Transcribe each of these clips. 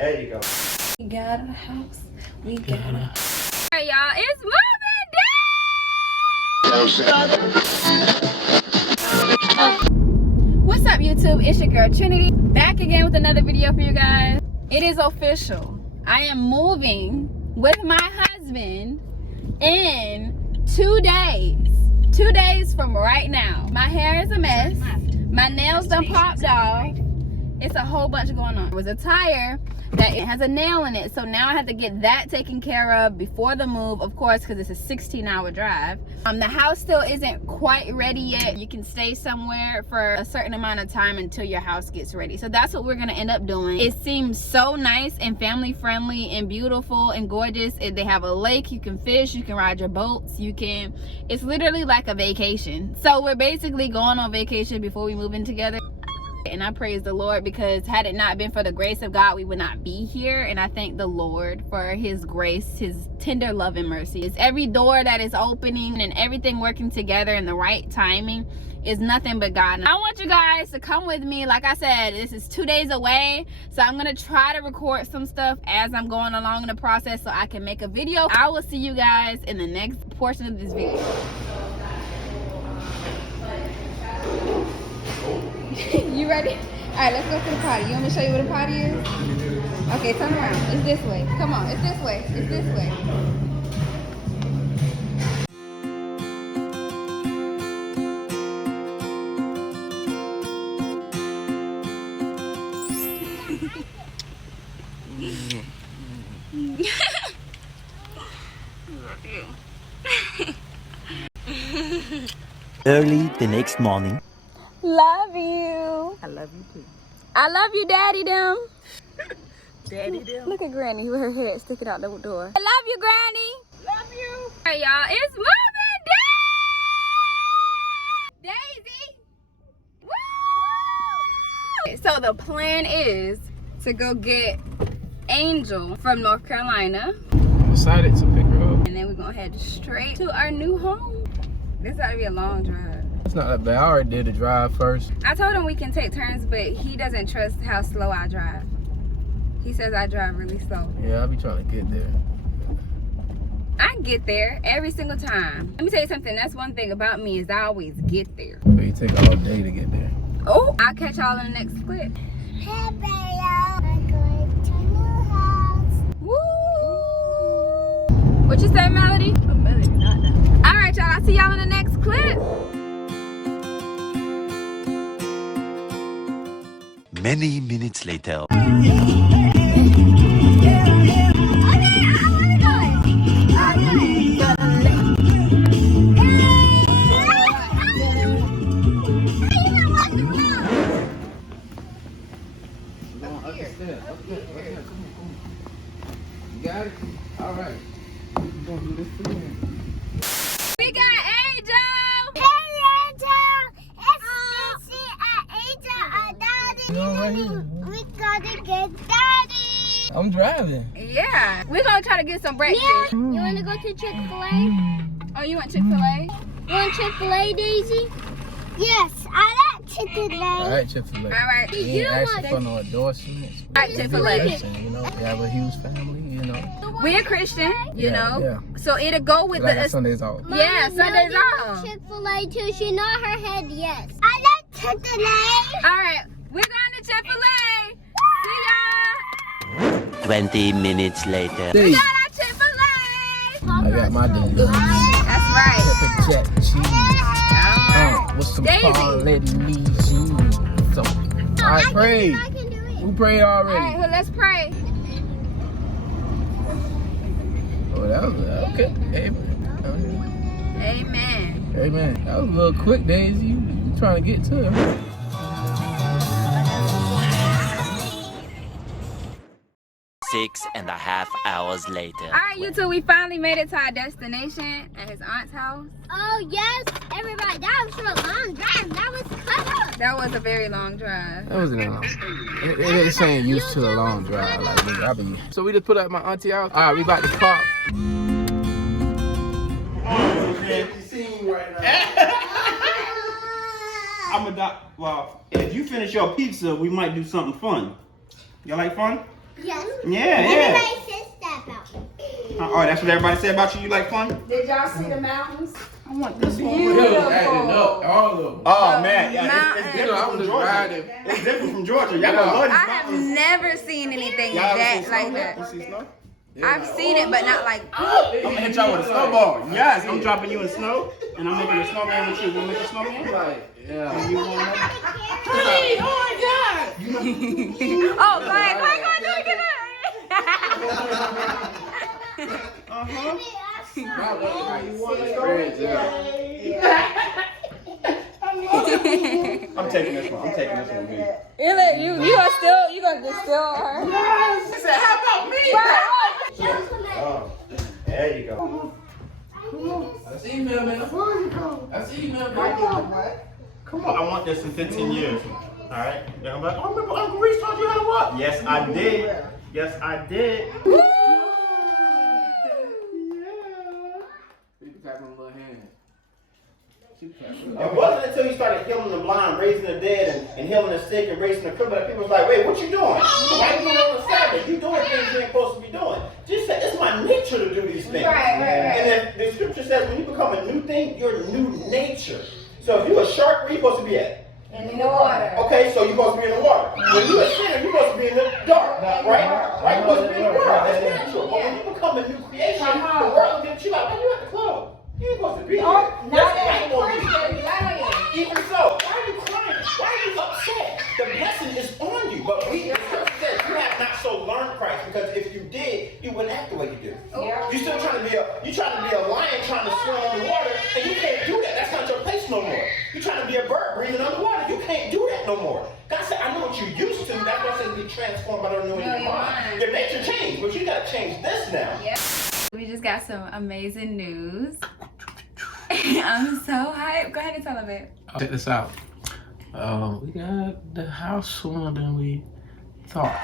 There you go. We got a house. We got a house. Alright, y'all. It's moving day! What's up, YouTube? It's your girl, Trinity. Back again with another video for you guys. It is official. I am moving with my husband in 2 days. 2 days from right now. My hair is a mess. My nails done popped off. It's a whole bunch going on. It was a tire that it has a nail in it, so now I have to get that taken care of before the move, of course, because it's a 16-hour drive. The house still isn't quite ready yet. You can stay somewhere for a certain amount of time until your house gets ready, so that's what we're gonna end up doing. It seems so nice and family friendly and beautiful and gorgeous. They have a lake, you can fish, you can ride your boats, it's literally like a vacation. So we're basically going on vacation before we move in together. And I praise the Lord, because had it not been for the grace of God, we would not be here. And I thank the Lord for his grace, his tender love and mercy. It's every door that is opening and everything working together in the right timing is nothing but God. And I want you guys to come with me. Like I said, this is 2 days away, so I'm gonna try to record some stuff as I'm going along in the process so I can make a video. I will see you guys in the next portion of this video. You ready? Alright, let's go to the potty. You want me to show you where the potty is? Okay, turn around. It's this way. Come on, it's this way. It's this way. Early the next morning. Love you. I love you too. I love you, Daddy them. Daddy them. Look at Granny with her head sticking out the door. I love you, Granny. Love you. Hey, y'all, it's moving day! Daisy! Woo! So the plan is to go get Angel from North Carolina. I'm excited to pick her up. And then we're gonna head straight to our new home. This ought to be a long drive. It's not that bad. I already did the drive first. I told him we can take turns, but he doesn't trust how slow I drive. He says I drive really slow. Yeah, I'll be trying to get there. I can get there every single time. Let me tell you something. That's one thing about me, is I always get there. So you take all day to get there. Oh, I'll catch y'all in the next clip. Hey, Bella. I'm going to new house. Woo! What you say, Melody? Oh, Melody, not that. All right, y'all. I'll see y'all in the next clip. Many minutes later. You got it? All right. We're going to do this together. We got Angel. Hey, Angel. It's Missy and Angel and Daddy. You all right here? We gotta get Daddy. I'm driving. Yeah. We're going to try to get some breakfast. Yeah. You wanna go to Chick-fil-A? Oh, you want Chick-fil-A? You want Chick-fil-A, Daisy? Yes, I like Chick-fil-A. All right, Chick-fil-A. All right. We ain't asking for no endorsements. All right, Chick-fil-A. You know, we have a huge family, you know. We're Christian, you know. Yeah. So it'll go with But I the... got Sundays off. Yeah, Sundays off. Chick-fil-A too. She nod her head yes. I like Chick-fil-A. All right. We're going to Chick-fil-A. See y'all. 20 minutes later. We got our Chick-fil-A. I got my delivery. That's right. Pepper jack cheese. All right. With some Daisy. parlay cheese. So, all right, pray. I can do it. Who prayed All already? right, well, let's pray. Oh, that was okay. Amen. Amen. Amen. That was a little quick, Daisy. You trying to get to it. 6.5 hours later. All right, YouTube, we finally made it to our destination at his aunt's house. Oh yes, everybody. That was a long drive. That was covered. That was a very long drive. That wasn't long. It ain't saying used to a long drive. Like, nigga, I be. So we just put up my auntie out. All right, we about to park. Well, if you finish your pizza, we might do something fun. You like fun? Yes. Yeah. Everybody says that about me. Oh, that's what everybody said about you. You like fun? Did y'all see the mountains? I want this one. It was acting up, all of them. Oh man, yeah, Mountains. it's You know, I different was from just Georgia. riding. It's different from Georgia. Y'all Yeah. gonna love I these have mountains. never seen anything Y'all ever that seen like snow? that. You see snow? I've seen it, but not like. I'm gonna hit y'all with a snowball. Yes, I'm dropping you in snow, and I'm making a snowman with you. Wanna make a snowman? Like, yeah. And you wanna make it? Oh, go ahead, do it, get Uh-huh. it. I'm taking this one. I'm taking this one with me. You gonna just steal her? She said, how about me? Oh, there you go. I see you, man. I see you, man. Come on, I want this in 15 years. All right? Yeah, I'm like, oh, remember Uncle Reese taught you how to walk? Yes, I did. Yes, I did. People tapping on little hand. It wasn't until you started healing the blind, raising the dead, and healing the sick, and raising the crippled that people was like, wait, what you doing? Why are you doing it on the Sabbath? You doing things you ain't supposed to be doing. Jesus said, it's my nature to do these things. Right. And then the scripture says, when you become a new thing, you're a new nature. So if you're a shark, where you supposed to be at? In the water. Okay, so you're supposed to be in the water. When you're a sinner, you're supposed to be in the dark, right? Right? You're supposed to be in the world. That's natural. But when you become a new creation, the world will get you out. Why you at the club? You ain't supposed to be here. Even so, why are you crying? Why are you upset? The blessing is on you. But the scripture says you have not so learned Christ, because if you did, you wouldn't act the way you do. You're still trying to be a lion trying to swim on the water, and you can't do that. That's not your place no more. You're trying to be a bird breathing underwater. You can't do that no more. God said, I know what you used to. That's why I said be transformed by the renewing of your mind. Your nature changed, but you got to change this now. Yep. We just got some amazing news. I'm so hyped. Go ahead and tell them it. Check this out. We got the house sooner than we thought.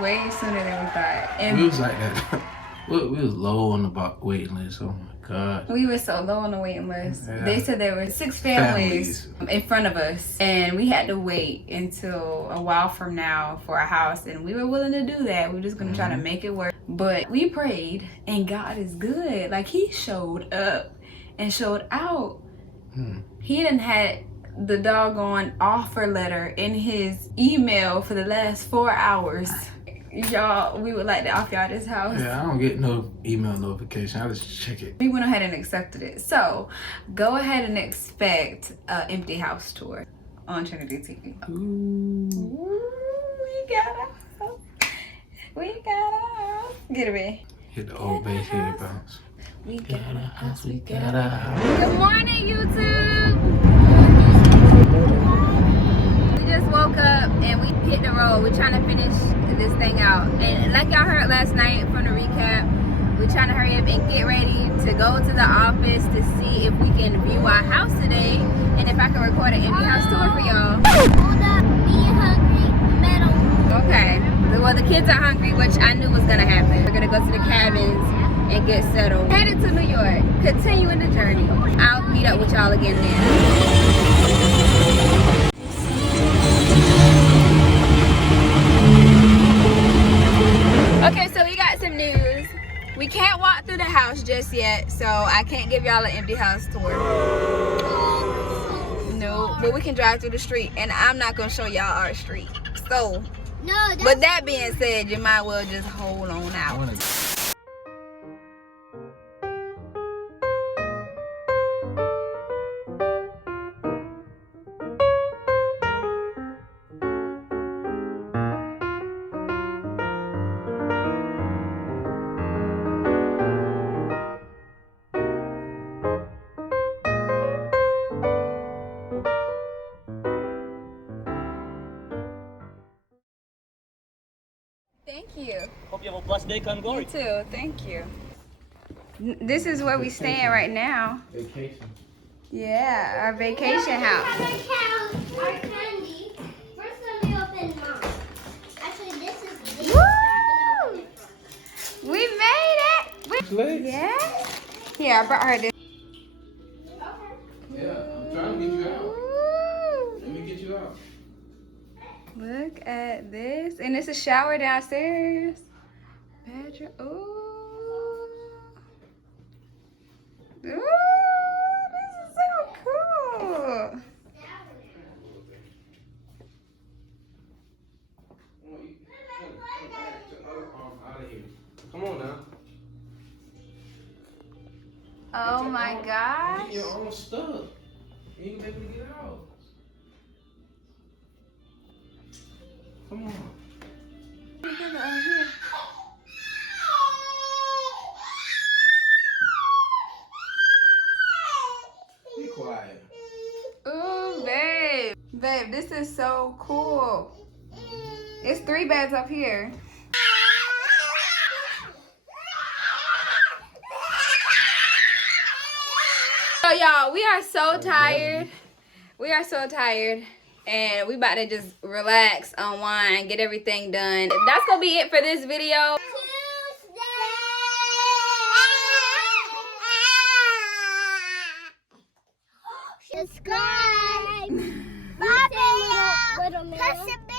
Way sooner than we thought. We And was like that. we was low on the waiting list. Oh my God. we were so low on the waiting list. Yeah. They said there were 6 families in front of us, and we had to wait until a while from now for a house, and we were willing to do that. We were just gonna try to make it work. But we prayed, and God is good. Like, He showed up and showed out. He done had the doggone offer letter in his email for the last 4 hours. Y'all, we would like to offer y'all this house. Yeah, I don't get no email notification. I just check it. We went ahead and accepted it. So go ahead and expect an empty house tour on Trinity TV. Ooh. Ooh, we got a house. We got a house. Get it, babe. Hit the old bass head bounce. We got a house. We got a house. Good morning, YouTube. We just woke up and we hit the road. We're trying to finish this thing out. And like y'all heard last night from the recap, we're trying to hurry up and get ready to go to the office to see if we can view our house today and if I can record an empty house tour for y'all. Hold up. Me hungry. Metal. Okay. Well, the kids are hungry, which I knew was gonna happen. We're gonna go to the cabins and get settled. Headed to New York. Continuing the journey. I'll meet up with y'all again then. Okay, so we got some news. We can't walk through the house just yet, so I can't give y'all an empty house tour. No, but we can drive through the street, and I'm not gonna show y'all our street. So, No, that's but that being said, you might well just hold on out. Thank you. Hope you have a blessed day, come You glory. too. Thank you. This is where we staying right now. Vacation. Yeah, our vacation house. our candy. First, let me open mine. Actually, this is the Woo! We made it. Legs? Yeah. Here, I brought her this. Yeah, I'm trying to get you out. Woo! Let me get you out. Look at this. And it's a shower downstairs. Bedroom. Ooh. Ooh, this is so cool. Come on now. Oh my gosh. Get your own stuff. You ain't able to get out. Come on. Be quiet. Ooh, babe. Babe, this is so cool. It's 3 beds up here. So y'all, we are so tired. We are so tired. And we about to just relax, unwind, get everything done. That's gonna be it for this video. Subscribe. Bye, little man.